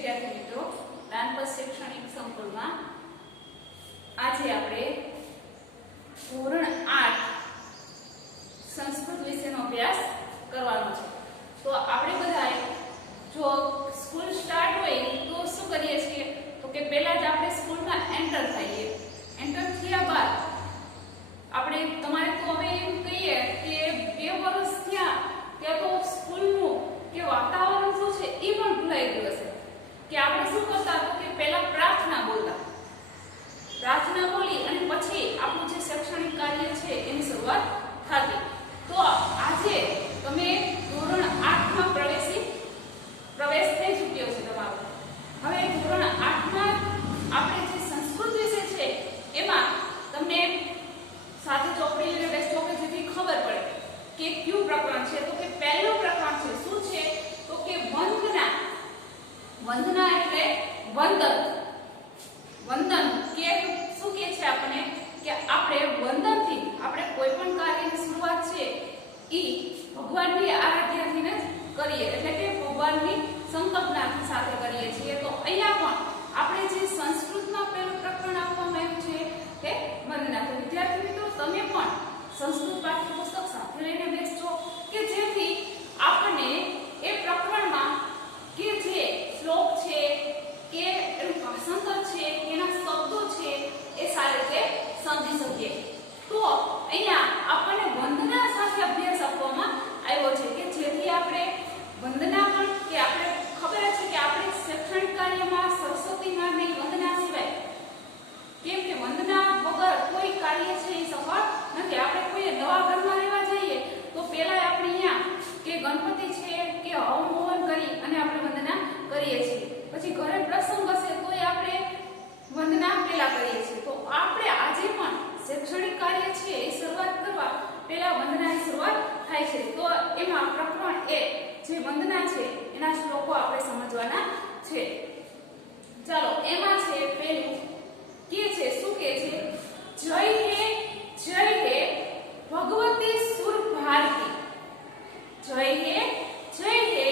વિદ્યાર્થી મિત્રો, નાનપણ શૈક્ષણિક સંકુલમાં આજે આપણે ધોરણ 8 સંસ્કૃત વિષયનો અભ્યાસ કરવાનો છે। તો આપણે બધાએ જો સ્કૂલ સ્ટાર્ટ હોય તો શું કરીએ છીએ તો કે પહેલા જ આપણે સ્કૂલમાં એન્ટર થઈએ। એન્ટર થયા બાદ આપણે તમારે તો હવે એમ કહીએ કે 2 વર્ષ થયા ત્યાં તો સ્કૂલનું કે વાતાવરણ શું છે એ પણ ભૂલાઈ ગયું હશે કે આપણે શું કરતા તો કે પહેલા પ્રાર્થના બોલતા, પ્રાર્થના બોલી અને પછી આપણું જે શૈક્ષણિક કાર્ય છે એની શરૂઆત થતી। તો આજે તમે ધોરણ 8 માં પ્રવેશ થઈ ચૂક્યો છે તમારો। હવે ધોરણ 8 માં આપણે જે સંસ્કૃત વિષય છે એમાં તમને સાથે ચોપડી અને ટેક્સ્ટ ચોપડી જેથી ખબર પડે કે કયું પ્રકરણ છે તો કે પહેલું પ્રકરણ છે શું છે તો કે વંદના। વંદના એટલે વંદન। વંદન કે શું કે છે આપણે કે આપણે વંદનથી આપણે કોઈ પણ કાર્યની શરૂઆત છે ઈ ભગવાનની આરાધનાથી જ કરીએ, એટલે કે ભગવાનની સંકલ્પના સાથે કરીએ છીએ। તો અહીંયા પણ આપણે જે સંસ્કૃતમાં પહેલું પ્રકરણ આપવામાં આવ્યું છે તે વંદના। તો વિદ્યાર્થી મિત્રો તમે પણ સંસ્કૃત પાઠ્યપુસ્તક સાથે લઈને બેસજો કે જેથી આપણને એ પ્રકરણમાં કે જે શ્લોક છે કે એનું ભાષાંતર છે એના શબ્દો છે એ સારી રીતે સમજી શકીએ। તો અહીંયા આપણને વંદના સાથે અભ્યાસ આપવામાં આવ્યો છે કે જેથી આપણે વંદના પણ કે આપણે ખબર છે કે આપણે શૈક્ષણિક કાર્યમાં સરસ્વતી માની વંદના સિવાય કેમ કે વંદના વગર કોઈ કાર્ય છે એ સફળ નથી। આપણે કોઈ નવા ઘરમાં રહેવા જઈએ તો પહેલા આપણે અહીંયા કે ગણપતિ છે કે હવન હવન કરી અને આપણે વંદના કરીએ છીએ, પછી ઘરે પ્રસંગ હશે તોય આપણે વંદના પહેલા કરીએ છીએ। તો આપણે આજે પણ શૈક્ષણિક કાર્ય છે એ શરૂઆત કરવા પહેલા વંદનાની શરૂઆત થાય છે। તો એમાં પ્રકરણ એ જે વંદના છે એના શ્લોકો આપણે સમજવાના છે। ચાલો એમાં છે પહેલું કે છે શું કે છે જય હે ભગવતી સુર ભારતી। જય હે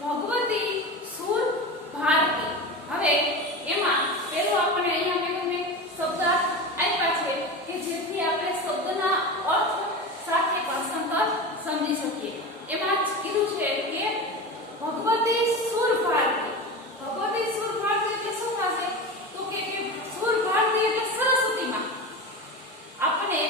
ભગવતી સુર ભારતી। હવે એમાં પહેલો આપણે અહીંયા મેં તમને શબ્દ આપ્યા છે કે જેથી આપણે શબ્દના અર્થ સાથે ભાષાંતર સમજી શકીએ। એમાં કીધું છે કે ભગવતી સુર ભારતી। ભગવતી સુર ભારતી એટલે શું થશે તો કે સુર ભારતી એટલે સરસ્વતી માં। આપણે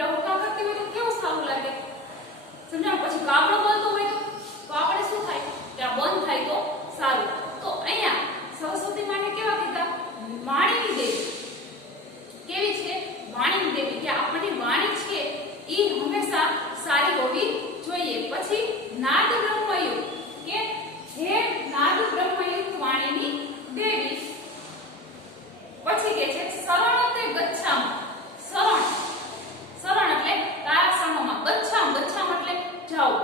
ટહુકા કરતી હોય તો કેવું સારું લાગે સમજાવ પછી કાગડો બોલતો હોય તો આપણે શું થાય કે આ બંધ થાય તો સારું તો અહીંયા સરસ્વતી માને કેવા કીધા વાણીની દેવી કેવી છે વાણીની દેવી કે આપણી વાણી છે ઈ હંમેશા સારી હોવી જોઈએ પછી નાદ બ્રહ્મયુક્ત કે હે નાદ બ્રહ્મયુક્ત વાણીની દેવી પછી કે છે શરણતે ગચ્છામ શરણ એટલે તારા શરણોમાં ગચ્છામ એટલે જાઓ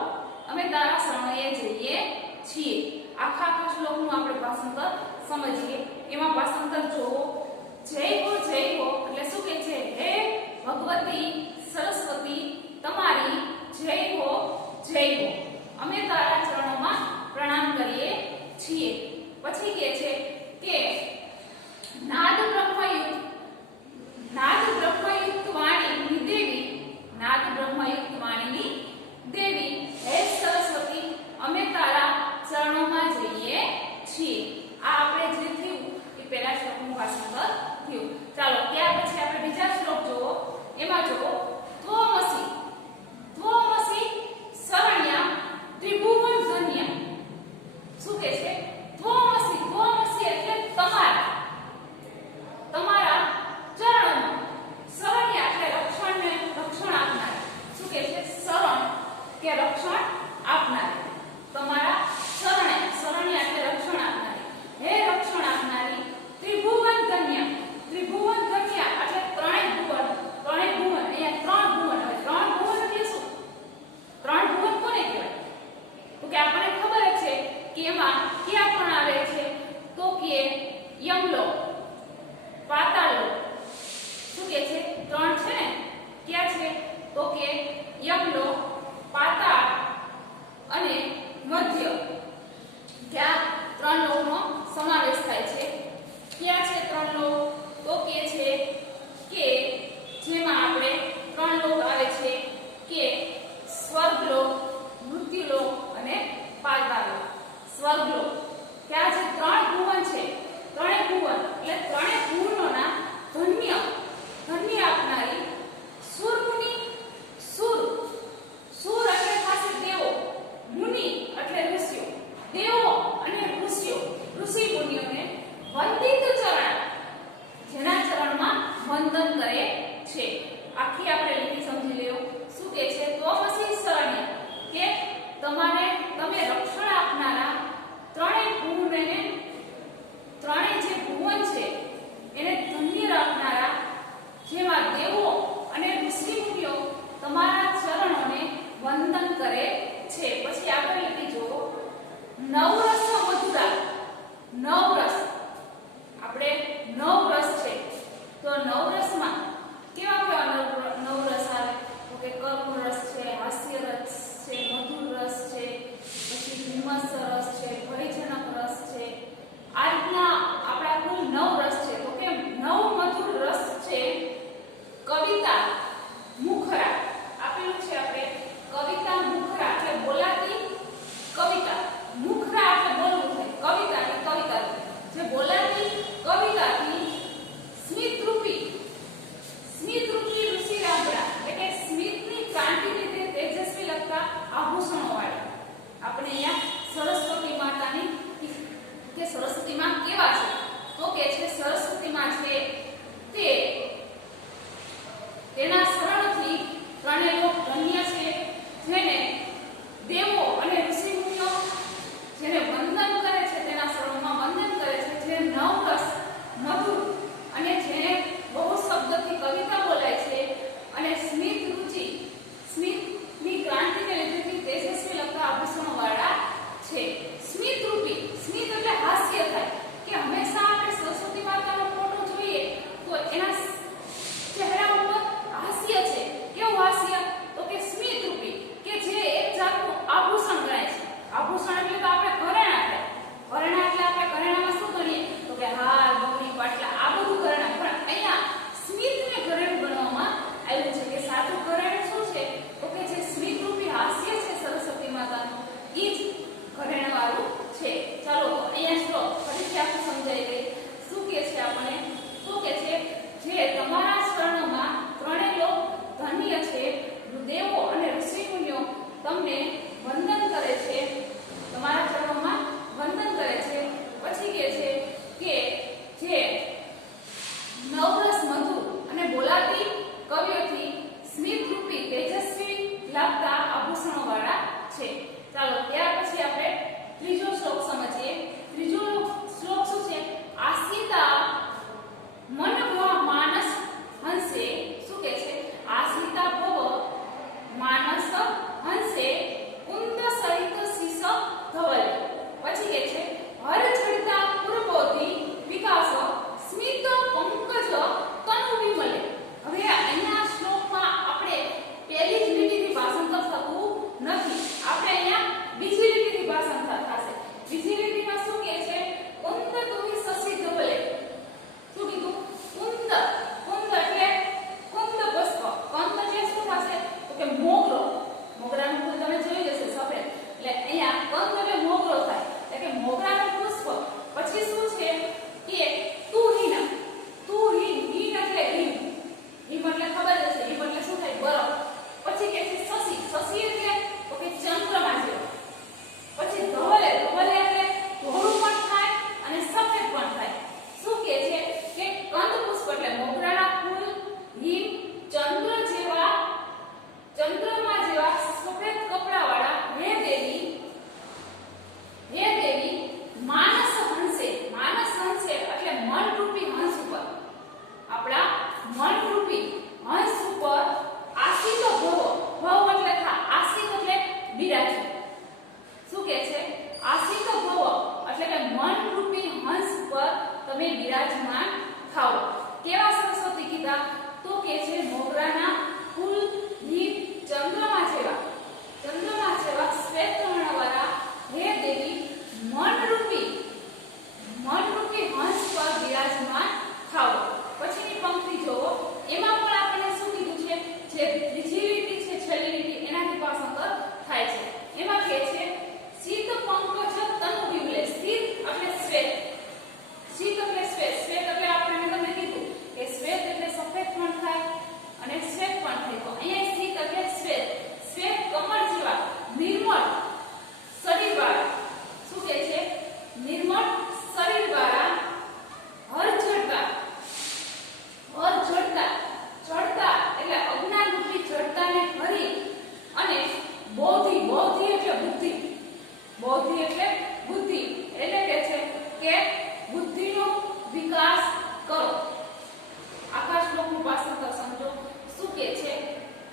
અમે તારા શરણોએ જઈએ છીએ આખા શ્લોકનું આપણે ભાષાંતર સમજીએ એમાં ભાષાંતર જોવો જય હો એટલે શું કે છે હે ભગવતી સરસ્વતી તમારી જય હો અમે તારા ચરણોમાં પ્રણામ કરીએ છીએ પછી કે છે કે નાદ બ્રહ્મયુક્ત વાણીની દેવી હે સરસ્વતી અમે તારા ચરણોમાં જઈએ છીએ આ આપણે જે થયું એ પહેલા શ્લોકનું ભાષાંતર થયું ચાલો ત્યાર પછી આપણે બીજા શ્લોક જોવો એમાં જોવો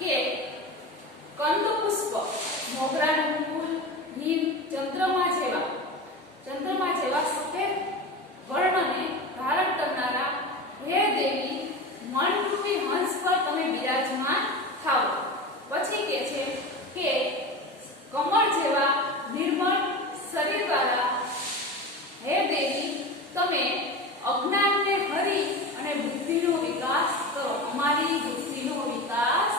કે કંદ પુષ્પ, મોગરાનું ફૂલ, હિમ, ચંદ્રમા જેવા સફેદ વર્ણને ધારણ કરનારા હે દેવી, મનરૂપી હંસ પર તમે બિરાજમાન થાઓ. પછી કે છે કે કમળ જેવા નિર્મળ શરીરવાળા હે દેવી, તમે અજ્ઞાનને હરી અને બુદ્ધિનો વિકાસ કરો, અમારી બુદ્ધિનો વિકાસ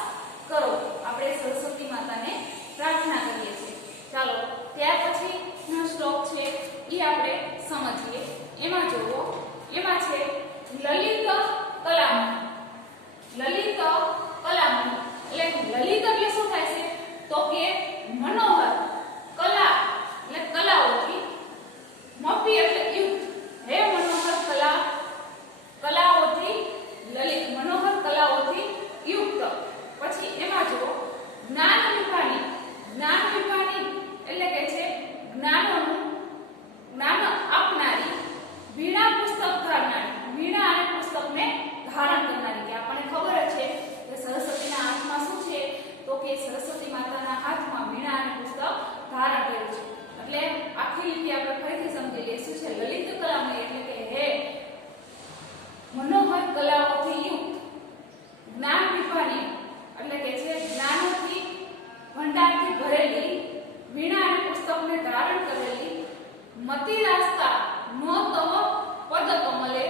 કરો. આપણે સરસ્વતી માતાને પ્રાર્થના કરીએ છીએ. ચાલો ત્યાર પછીનો શ્લોક છે એ આપણે સમજીએ. એમાં જોવો, એમાં છે લલિત કલામણી. લલિત કલામણી એટલે લલિત એટલે શું થાય છે તો કે મનોહર, કલા એટલે કલાઓથી, મપી એટલે યુક્ત. હે મનોહર કલાઓથી લલિત, મનોહર કલાઓથી યુક્ત. પછી એમાં જો જ્ઞાન વિભાની. જ્ઞાન વિભાની એટલે કે છે જ્ઞાન આપનારી, વીણા પુસ્તક ધારનારી. વીણા અને પુસ્તકને ધારણ કરનારી. કે આપણને ખબર જ છે કે સરસ્વતીના હાથમાં શું છે તો કે સરસ્વતી માતાના હાથમાં વીણા અને પુસ્તક ધારણ કર્યું છે. એટલે આખી લીટી આપણે ફરીથી સમજી લઈએ. શું છે લલિત કલામણી એટલે કે હે મનોહર કલાઓથી યુક્ત, જ્ઞાન વિભાની એટલે કે છે જ્ઞાનોથી ભંડારથી ભરેલી, વીણા અને પુસ્તકને ધારણ કરેલી, મતિ રાસ્તા નો તવ પદ કમલે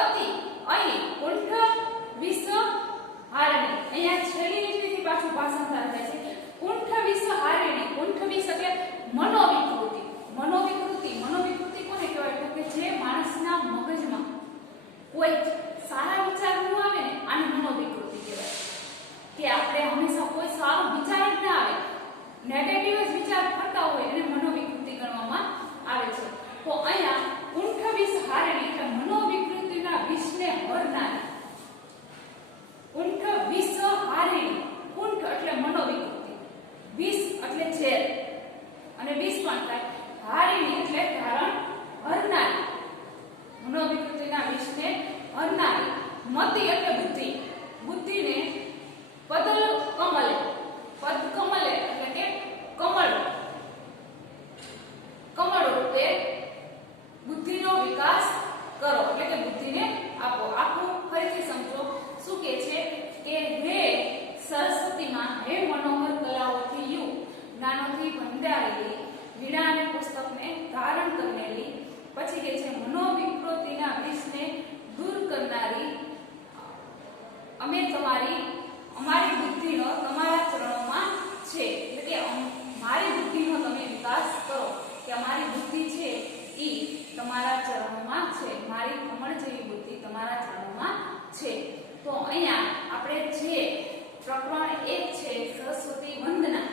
અતિ, અહીં કુંઠ વિષ હારણી. અહીંયા છેલ્લી લીટીથી પાછું ભાષાંતર થાય છે. કુંઠ વિષ હારણી. કુંઠ વિષ એટલે મનોવિકૃતિ. મનોવિકૃતિ કોને કહેવાય તો કે જે માણસના મગજમાં કોઈ સારા વિચાર ન આવે ને આને મનોવિકૃતિ કહેવાય. કે આપણે હંમેશા કોઈ સારો વિચાર જ ના આવે, નેગેટિવ જ વિચાર કરતા હોય એને મનોવિકૃતિ ગણવામાં આવે છે. તો અહીંયા કુંઠ વિષ હારણી એટલે મનોવિકૃતિના વિષને હરનારી. કુંઠ વિષ હારણી. કુંઠ એટલે મનોવિકૃતિ, વિષ એટલે ઝેર અને વિષ પણ થાય, હારણી એટલે ધારણ હરનારી, મનોવિકૃતિના વિષને હરનારી. મતિ એટલે બુદ્ધિ, બુદ્ધિને પદ કમલે. પદ કમલે એટલે કે કમળ રૂપે બુદ્ધિનો વિકાસ કરો એટલે કે બુદ્ધિને આપો. આખું ફરીથી સમજો. શું કે છે કે હે સરસ્વતીમાં, હે મનોહર કલાઓથી યુક્ત, જ્ઞાનોથી ભંડારેલી, વીણા અને પુસ્તકને ધારણ કરેલી. પછી કે છે મનોવિકૃતિના વિષને દૂર કરનારી, અમે અમારી બુદ્ધિનો તમારા ચરણોમાં છે. એટલે કે મારી બુદ્ધિનો તમે વિકાસ કરો, કે અમારી બુદ્ધિ છે એ તમારા ચરણોમાં છે, મારી કમળ જેવી બુદ્ધિ તમારા ચરણોમાં છે. તો અહીંયા આપણે જે પ્રકરણ 1 છે સરસ્વતી વંદના,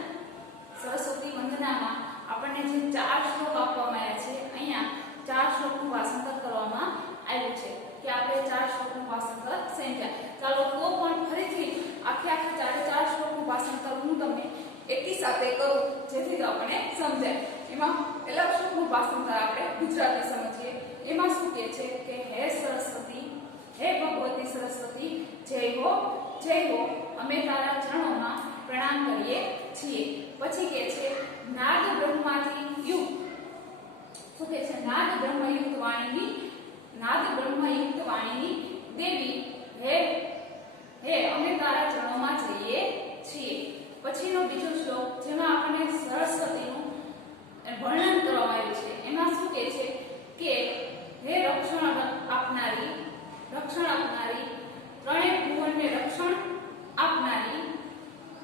સરસ્વતી વંદનામાં આપણને જે 4 શ્લોક આપવામાં આવ્યા છે, અહીંયા 4 શ્લોકનું ભાષાંતર કરવામાં આવ્યું છે કે આપણે 4 શ્લોકનું ભાષાંતર સમજ્યા. ચાલો તો પણ ફરીથી આખે 4 શ્લોકનું ભાષાંતર હું તમને એકી સાથે કરું જેથી આપણને સમજાય. એમાં પહેલા શ્લોકનું ભાષાંતર આપણે ગુજરાતી સમજીએ. એમાં શું કહે છે કે હે સરસ્વતી, હે ભગવતી સરસ્વતી, જય હો, અમે તારા ચરણોમાં પ્રણામ કરીએ છીએ. પછી કહે છે નાદ બ્રહ્માથી યુક્ત. શું કહે છે નાદ બ્રહ્મયુક્ત વાણીની દેવી, હે અમે તારા ચરણોમાં જઈએ છીએ. પછીનો બીજો શ્લોક જેમાં આપણને સરસ્વતીનું વર્ણન કરવામાં આવ્યું છે. એમાં શું કહે છે કે હે રક્ષણ આપનારી, ત્રણેય ભુવનને રક્ષણ આપનારી,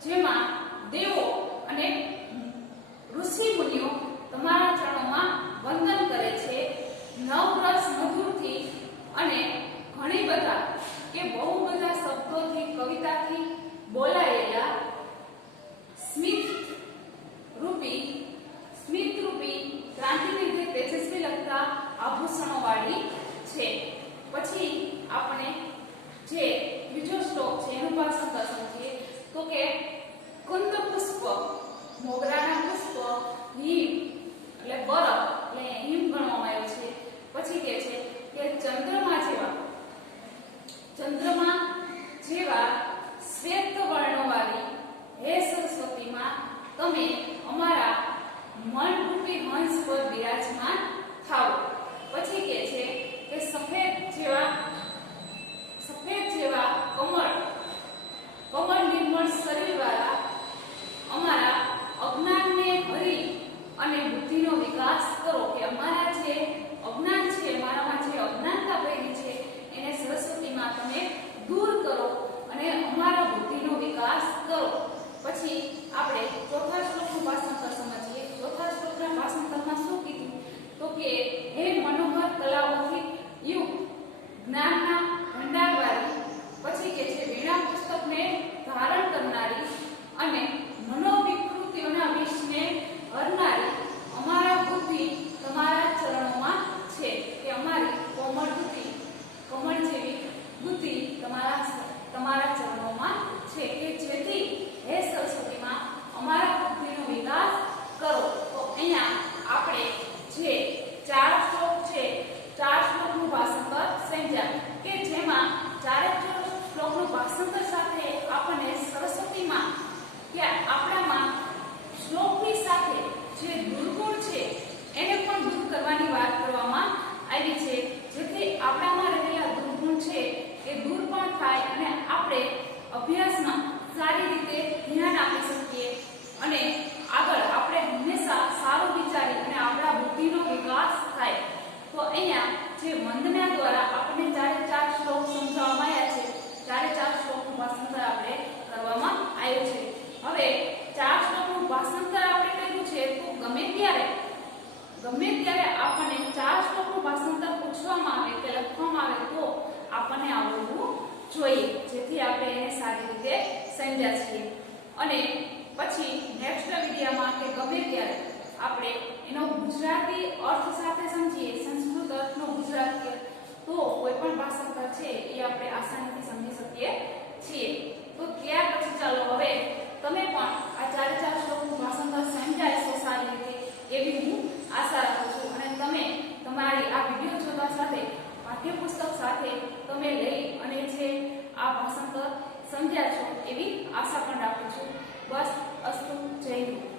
જેમાં દેવો અને ઋષિ મુનિઓ તમારા ચરણોમાં વંદન કરે છે. નવરસ મધુરથી અને ઘણી બધા કે બહુ બધા શબ્દોથી, કવિતાથી બોલાયેલા સ્મિત રૂપી ક્રાંતિની રીતે તેજસ્વી લગતા આભૂષણો વાળી છે. પછી આપણે જે બીજો શ્લોક છે એનું ભાષાંતર સમજીએ તો કે કુંદ પુષ્પ, મોગરાના પુષ્પ, હિમ એટલે બરફ એટલે હિમ ગણવામાં આવ્યો છે. પછી કે છે કે ચંદ્રમા જેવા શ્વેત વર્ણવાળી તમે અમારા મનરૂપી હંસ પર બિરાજમાન થાઓ. પછી કહે છે કે સફેદ જેવા કમળ નિર્મળ શરીરવાળા અમારા અજ્ઞાનને હરી અને બુદ્ધિનો વિકાસ કરો. કે અમારા જે અજ્ઞાન છે, અમારામાં જે અજ્ઞાનતા પડી છે એને સરસ્વતીમાં તમે દૂર કરો અને અમારા બુદ્ધિનો વિકાસ કરો. પછી આપણે ચોથા શ્લોકનું ભાષાંતર સમજીએ. ચોથા શ્લોકના ભાષાંતરમાં શું કીધું? તો કે હે મનોહર કલાઓથી યુક્ત જ્ઞાનના ભંડારવાળી, પછી કે છે વીણા પુસ્તકને ધારણ કરનારી અને મનોવિકૃતિઓના વિષને હરનારી અમારા બુદ્ધિ તમારા ચરણોમાં છે. કે અમારી કોમળ બુદ્ધિ, કમળ જેવી બુદ્ધિ તમારા ચરણોમાં છે. કે જેથી હે સરસ્વતીમાં અમારા બુદ્ધિનો વિકાસ કરો. તો અહીંયા આપણે જે 4 શ્લોક છે, 4 શ્લોકનું ભાષાંતર સમજ્યા. કે જેમાં 4 શ્લોકનું ભાષાંતર સાથે આપણને સરસ્વતીમાં કે આપણામાં શ્લોકની સાથે જે દુર્ગુણ છે એને પણ દૂર કરવાની વાત કરવામાં આવી છે. જેથી આપણામાં રહેલા દુર્ગુણ છે એ દૂર પણ થાય અને આપણે અભ્યાસમાં સારી રીતે ધ્યાન આપી શકીએ અને આગળ આપણે હંમેશા સારું વિચારી અને આપણા બુદ્ધિનો વિકાસ થાય. તો અહીંયા જે વંદના દ્વારા આપણને 4 શ્લોક સમજાવવામાં આવ્યા છે, 4 શ્લોકનું ભાષાંતર આપણે કરવામાં આવ્યું છે. હવે 4 શ્લોકનું ભાષાંતર આપણે કર્યું છે તો ગમે ત્યારે આપણને 4 શ્લોકનું ભાષાંતર પૂછવામાં આવે કે લખવામાં આવે તો આપણને આવડવું જોઈએ, જેથી આપણે એને સારી રીતે સમજ્યા છીએ. અને પછી નેક્સ્ટ વિડિયોમાં કે ગમે ત્યારે આપણે એનો ગુજરાતી અર્થ સાથે સમજીએ, સંસ્કૃત અર્થનો ગુજરાતી, તો કોઈ પણ ભાષાંતર છે એ આપણે આસાનીથી સમજી શકીએ છીએ. તો ત્યાર પછી ચાલો હવે તમે પણ આ 4 શ્લોકનું ભાષાંતર સમજાય છો સારી રીતે એવી હું આશા રાખું છું. અને તમે તમારી આ વિડીયો જોતા સાથે પાઠ્યપુસ્તક સાથે તમે લઈ અને જે આ ભાષાંતર સમજ્યા છો એવી આશા પણ રાખું છું. બસ અસ્તુ. જય હિન્દ.